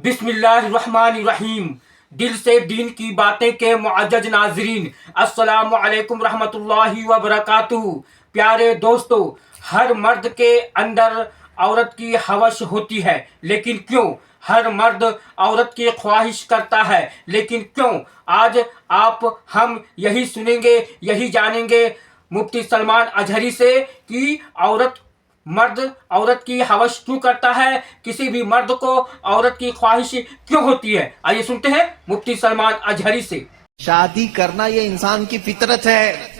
बिस्मिल्लाहिर्रहमानिर्रहीम। दिल से दीन की बातें के मुअज्जज नाजरीन, अस्सलामु अलैकुम रहमतुल्लाहि व बरकातुहू। प्यारे दोस्तों, हर मर्द के अंदर औरत की हवस होती है, लेकिन क्यों? हर मर्द औरत की ख्वाहिश करता है, लेकिन क्यों? आज हम यही सुनेंगे, यही जानेंगे मुफ्ती सलमान अजहरी से कि मर्द औरत की हवस क्यों करता है, किसी भी मर्द को औरत की ख्वाहिश क्यों होती है। आइए सुनते हैं मुफ्ती सलमान अजहरी से। शादी करना ये इंसान की फितरत है।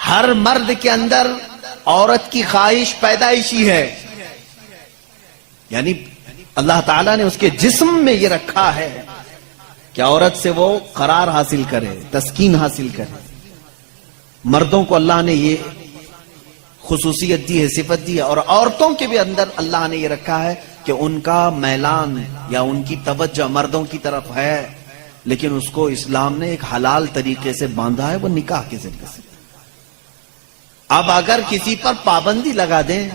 हर मर्द के अंदर औरत की ख्वाहिश पैदाइशी है, यानी अल्लाह ताला ने उसके जिस्म में ये रखा है कि औरत से वो करार हासिल करे, तस्कीन हासिल करे। मर्दों को अल्लाह ने ये खुसूसियत दी है, सिफत दी है, और औरतों के भी अंदर अल्लाह ने ये रखा है कि उनका मैलान या उनकी तवज्जो मर्दों की तरफ है, लेकिन उसको इस्लाम ने एक हलाल तरीके से बांधा है, वो निकाह के जरिए से। अब अगर किसी पर पाबंदी लगा दें,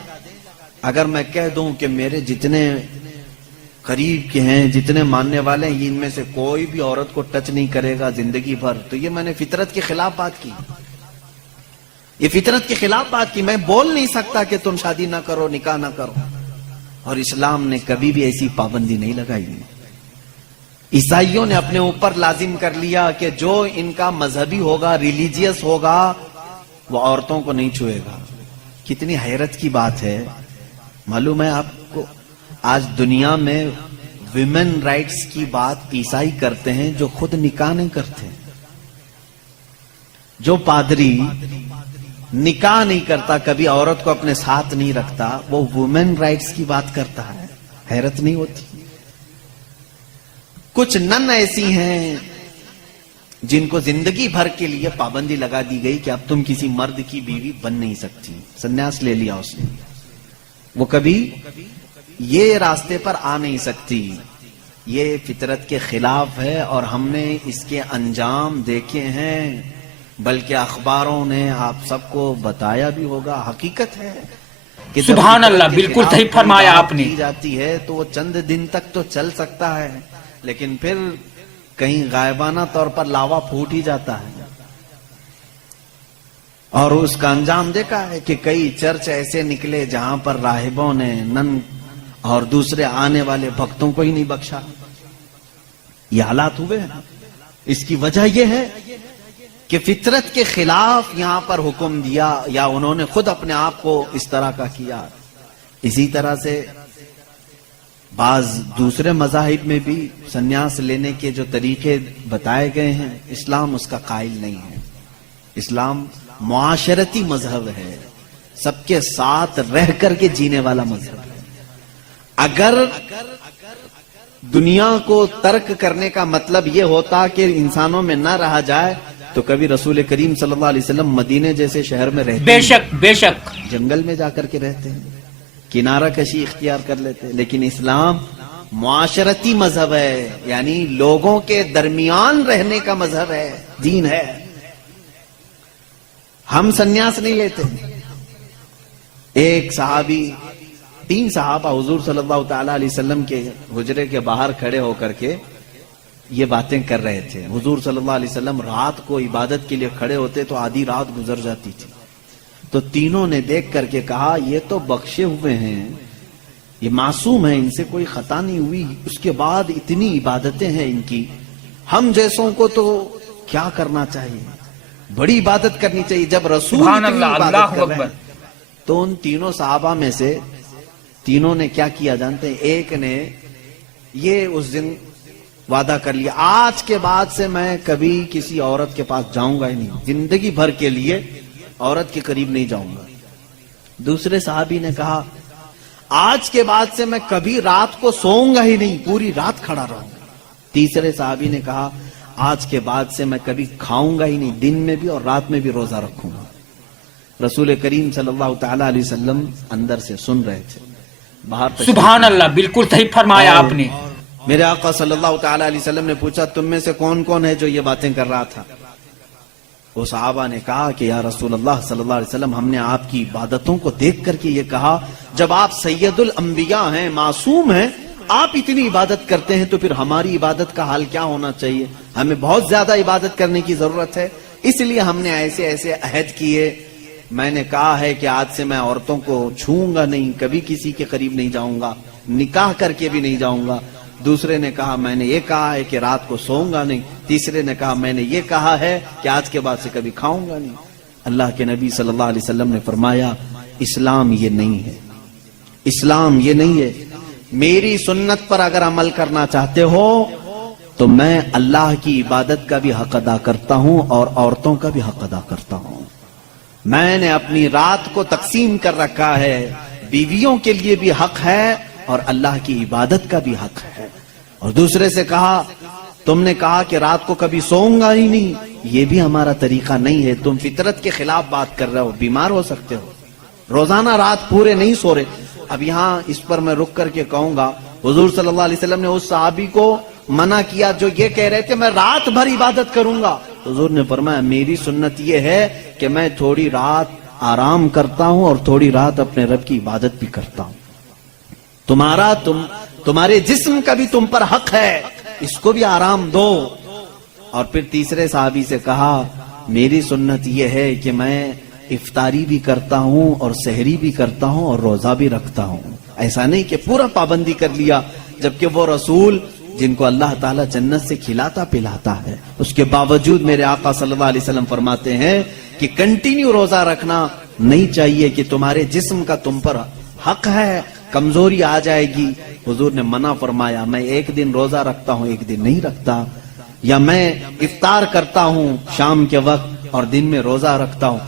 अगर मैं कह दूं कि मेरे जितने करीब के हैं, जितने मानने वाले हैं, इनमें से कोई भी औरत को टच नहीं करेगा जिंदगी भर, तो ये मैंने फितरत के खिलाफ बात की। ये फितरत के खिलाफ बात की। मैं बोल नहीं सकता कि तुम शादी ना करो, निकाह ना करो, और इस्लाम ने कभी भी ऐसी पाबंदी नहीं लगाई। ईसाइयों ने अपने ऊपर लाजिम कर लिया कि जो इनका मजहबी होगा, रिलीजियस होगा, वो औरतों को नहीं छुएगा। कितनी हैरत की बात है। मालूम है आपको, आज दुनिया में विमेन राइट्स की बात ईसाई करते हैं जो खुद निकाह नहीं करते। जो पादरी निकाह नहीं करता, कभी औरत को अपने साथ नहीं रखता, वो वुमेन राइट्स की बात करता है। हैरत नहीं होती? कुछ नन ऐसी हैं जिनको जिंदगी भर के लिए पाबंदी लगा दी गई कि अब तुम किसी मर्द की बीवी बन नहीं सकती। संन्यास ले लिया उसने, वो कभी ये रास्ते पर आ नहीं सकती। ये फितरत के खिलाफ है और हमने इसके अंजाम देखे हैं, बल्कि अखबारों ने आप सबको बताया भी होगा। हकीकत है कि सुभान अल्लाह, बिल्कुल सही फरमाया आपने। की जाती है तो वो चंद दिन तक तो चल सकता है, लेकिन फिर कहीं गायबाना तौर पर लावा फूट ही जाता है। और उसका अंजाम देखा है कि कई चर्च ऐसे निकले जहां पर राहिबों ने नन और दूसरे आने वाले भक्तों को ही नहीं बख्शा। ये हालात हुए हैं। इसकी वजह यह है कि फितरत के खिलाफ यहां पर हुक्म दिया, या उन्होंने खुद अपने आप को इस तरह का किया। इसी तरह से बाज दूसरे मजाहिब में भी संन्यास लेने के जो तरीके बताए गए हैं, इस्लाम उसका कायल नहीं है। इस्लाम मुआशरती मजहब है, सबके साथ रह करके जीने वाला मजहब है। अगर दुनिया को तर्क करने का मतलब यह होता कि इंसानों में न रहा जाए, तो कभी रसूल करीम सल्लल्लाहु अलैहि वसल्लम मदीने जैसे शहर में रहते, बेशक जंगल में जाकर के रहते हैं, किनारा कशी इख्तियार कर लेते हैं। लेकिन इस्लाम मुआशरती मजहब है, यानी लोगों के दरमियान रहने का मजहब है, दीन है। हम संन्यास नहीं लेते। एक सहाबी, 3 सहाबा हुजूर सल्लल्लाहु ताला अलैहि वसल्लम के हुजरे के बाहर खड़े होकर के ये बातें कर रहे थे। हुजूर सल्लल्लाहु अलैहि वसल्लम रात को इबादत के लिए खड़े होते तो आधी रात गुजर जाती थी। तो तीनों ने देख करके कहा, ये तो बख्शे हुए हैं, ये मासूम है, इनसे कोई खता नहीं हुई, उसके बाद इतनी इबादतें हैं इनकी, हम जैसों को तो क्या करना चाहिए, बड़ी इबादत करनी चाहिए। जब रसूल इतनी इबादत कर रहे हैं, तो उन तीनों सहाबा में से तीनों ने क्या किया जानते हैं? एक ने ये उस दिन वादा कर लिया, आज के बाद से मैं कभी किसी औरत के पास जाऊंगा ही नहीं, जिंदगी भर के लिए औरत के करीब नहीं जाऊंगा। दूसरे साहबी ने कहा, आज के बाद से मैं कभी रात को सोऊंगा ही नहीं, पूरी रात खड़ा रहूंगा। तीसरे साहबी ने कहा, आज के बाद से मैं कभी खाऊंगा ही नहीं, दिन में भी और रात में भी रोजा रखूंगा। रसूल करीम सल्लल्लाहु ताला अलैहि वसल्लम अंदर से सुन रहे थे, बाहर। सुभान अल्लाह, बिल्कुल सही फरमाया आपने। मेरे आका सल्लल्लाहु ताला अलैहि वसल्लम ने पूछा, तुम में से कौन कौन है जो ये बातें कर रहा था? वो सहाबा ने कहा कि या रसूल अल्लाह सल्लल्लाहु अलैहि वसल्लम, हमने आपकी इबादतों को देख करके ये कहा, जब आप सैयदुल अंबिया हैं, मासूम हैं, آپ اتنی عبادت کرتے ہیں تو پھر ہماری عبادت کا حال کیا ہونا چاہیے؟ ہمیں بہت زیادہ عبادت کرنے کی ضرورت ہے، اس لیے ہم نے ایسے ایسے عہد کیے۔ میں نے کہا ہے کہ آج سے میں عورتوں کو چھوؤں گا نہیں، کبھی کسی کے قریب نہیں جاؤں گا، نکاح کر کے بھی نہیں جاؤں گا۔ دوسرے نے کہا میں نے یہ کہا ہے کہ رات کو سوؤں گا نہیں۔ تیسرے نے کہا میں نے یہ کہا ہے کہ آج کے بعد سے کبھی کھاؤں گا نہیں۔ اللہ کے نبی صلی اللہ علیہ وسلم نے فرمایا اسلام یہ نہیں ہے، اسلام یہ نہیں ہے۔ میری سنت پر اگر عمل کرنا چاہتے ہو تو میں اللہ کی عبادت کا بھی حق ادا کرتا ہوں اور عورتوں کا بھی حق ادا کرتا ہوں۔ میں نے اپنی رات کو تقسیم کر رکھا ہے، بیویوں کے لیے بھی حق ہے اور اللہ کی عبادت کا بھی حق ہے۔ اور دوسرے سے کہا تم نے کہا کہ رات کو کبھی سوؤں گا ہی نہیں، یہ بھی ہمارا طریقہ نہیں ہے، تم فطرت کے خلاف بات کر رہے ہو، بیمار ہو سکتے ہو، روزانہ رات پورے نہیں سو رہے۔ اب یہاں اس پر میں رک کر کے کہوں گا، حضور صلی اللہ علیہ وسلم نے اس صحابی کو منع کیا جو یہ کہہ رہے تھے میں رات بھر عبادت کروں گا۔ حضور نے فرمایا میری سنت یہ ہے کہ میں تھوڑی رات آرام کرتا ہوں اور تھوڑی رات اپنے رب کی عبادت بھی کرتا ہوں۔ تمہارے جسم کا بھی تم پر حق ہے، اس کو بھی آرام دو۔ اور پھر تیسرے صحابی سے کہا میری سنت یہ ہے کہ میں افطاری بھی کرتا ہوں اور سحری بھی کرتا ہوں اور روزہ بھی رکھتا ہوں۔ ایسا نہیں کہ پورا پابندی کر لیا، جبکہ وہ رسول جن کو اللہ تعالیٰ جنت سے کھلاتا پلاتا ہے، اس کے باوجود میرے آقا صلی اللہ علیہ وسلم فرماتے ہیں کہ کنٹینیو روزہ رکھنا نہیں چاہیے، کہ تمہارے جسم کا تم پر حق ہے، کمزوری آ جائے گی۔ حضور نے منع فرمایا میں ایک دن روزہ رکھتا ہوں ایک دن نہیں رکھتا، یا میں افطار کرتا ہوں شام کے وقت اور دن میں روزہ رکھتا ہوں۔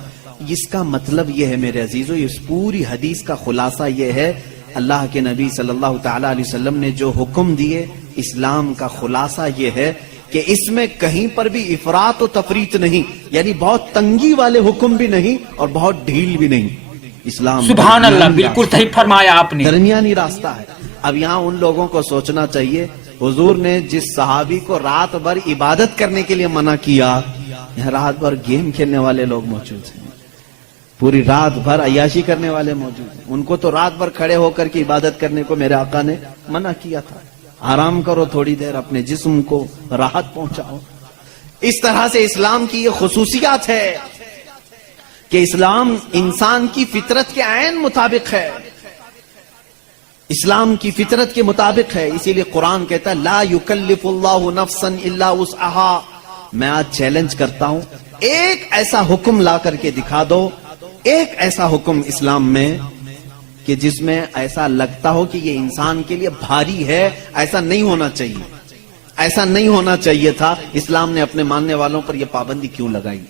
اس کا مطلب یہ ہے میرے عزیزو، اس پوری حدیث کا خلاصہ یہ ہے، اللہ کے نبی صلی اللہ تعالی علیہ وسلم نے جو حکم دیے، اسلام کا خلاصہ یہ ہے کہ اس میں کہیں پر بھی افراط و تفریط نہیں، یعنی بہت تنگی والے حکم بھی نہیں اور بہت ڈھیل بھی نہیں۔ اسلام سبحان اللہ، بالکل صحیح فرمایا آپ نے، درمیانی راستہ ہے۔ اب یہاں ان لوگوں کو سوچنا چاہیے، حضور نے جس صحابی کو رات بھر عبادت کرنے کے لیے منع کیا، یہاں رات بھر گیم کھیلنے والے لوگ موجود ہیں، پوری رات بھر عیاشی کرنے والے موجود ہیں، ان کو تو رات بھر کھڑے ہو کر کے عبادت کرنے کو میرے آقا نے منع کیا تھا۔ آرام کرو تھوڑی دیر، اپنے جسم کو راحت پہنچاؤ۔ اس طرح سے اسلام کی یہ خصوصیات ہے کہ اسلام انسان کی فطرت کے عین مطابق ہے، اسلام کی فطرت کے مطابق ہے۔ اسی لیے قرآن کہتا ہے لا یکلف اللہ نفسا الا وسعها۔ میں آج چیلنج کرتا ہوں، ایک ایسا حکم لا کر کے دکھا دو، ایک ایسا حکم اسلام میں کہ جس میں ایسا لگتا ہو کہ یہ انسان کے لیے بھاری ہے۔ ایسا نہیں ہونا چاہیے، ایسا نہیں ہونا چاہیے تھا۔ اسلام نے اپنے ماننے والوں پر یہ پابندی کیوں لگائی؟